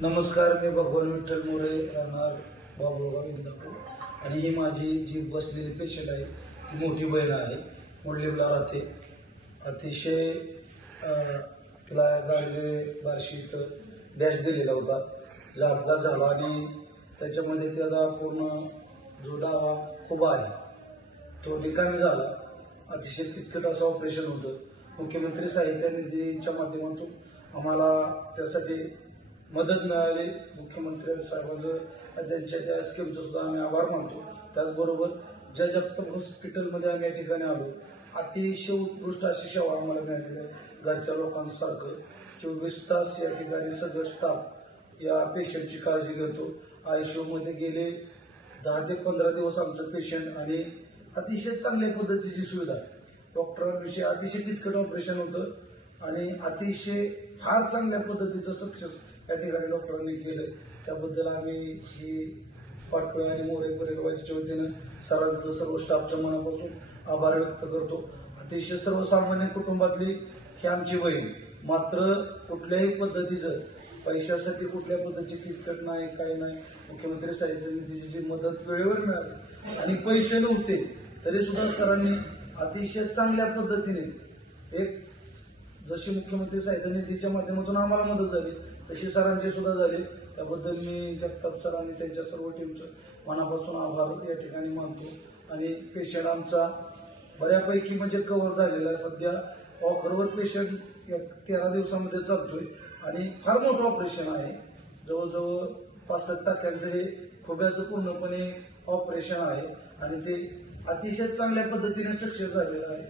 नमस्कार, मी भगवान विठ्ठल मोरे, राहणार बाबुळगाव इंदापूर. आणि ही माझी जी बसलेली पेशंट आहे ती मोठी बहीण आहे, मुंडलिमला राहते. अतिशय तिला गाडगे बार्शी इथं डॅश दिलेला होता. तिचा अपघात झाला आणि त्याच्यामध्ये त्याचा पूर्ण जो डावा खुबा आहे तो निकामी झाला. अतिशय किचकट असं ऑपरेशन होतं. मुख्यमंत्री साहित्य निधीच्या माध्यमातून आम्हाला त्यासाठी मदत मिळाली. मुख्यमंत्री साहेबांचं त्यांच्या त्या स्कीमचं सुद्धा आम्ही आभार मानतो. त्याचबरोबर ज्या जगताप हॉस्पिटलमध्ये आम्ही या ठिकाणी आलो, अतिशय उत्कृष्ट अशी सेवा आम्हाला मिळालेली आहे. घरच्या लोकांसारखं 24 तास या ठिकाणी सगळं स्टाफ या पेशंटची काळजी घेतो. आयसीयूमध्ये गेले 10 ते 15 दिवस आमचं पेशंट आणि अतिशय चांगल्या पद्धतीची सुविधा. डॉक्टरांविषयी अतिशय किचकट ऑपरेशन होतं आणि अतिशय फार चांगल्या पद्धतीचं सक्सेस या ठिकाणी डॉक्टरांनी केलं. त्याबद्दल आम्ही ही पाटोळे आणि मोरे परिवाराच्या वतीनं सरांचं, सर्व स्टाफच्या मनापासून आभार व्यक्त करतो. अतिशय सर्वसामान्य कुटुंबातली ही आमची बहीण, मात्र कुठल्याही पद्धतीचं पैशासाठी कुठल्या पद्धतीची किचकट नाही, काही नाही. मुख्यमंत्री साहित्य निधीची जी मदत वेळेवर मिळाली आणि पैसे नव्हते तरी सुद्धा सरांनी अतिशय चांगल्या पद्धतीने एक जशी मुख्यमंत्री साहित्य निधीच्या माध्यमातून आम्हाला मदत झाली तशी सरांची सुद्धा झाली. त्याबद्दल मी जगताप सर आणि त्यांच्या सर्व टीमचं मनापासून आभार या ठिकाणी मानतो. आणि पेशंट आमचा बऱ्यापैकी म्हणजे कव्हर झालेला आहे. सध्या ऑफरवर पेशंट 13 दिवसामध्ये चालतोय आणि फार मोठं ऑपरेशन आहे. जवळजवळ 65% हे खोब्याचं पूर्णपणे ऑपरेशन आहे आणि ते अतिशय चांगल्या पद्धतीने सक्सेस झालेलं आहे.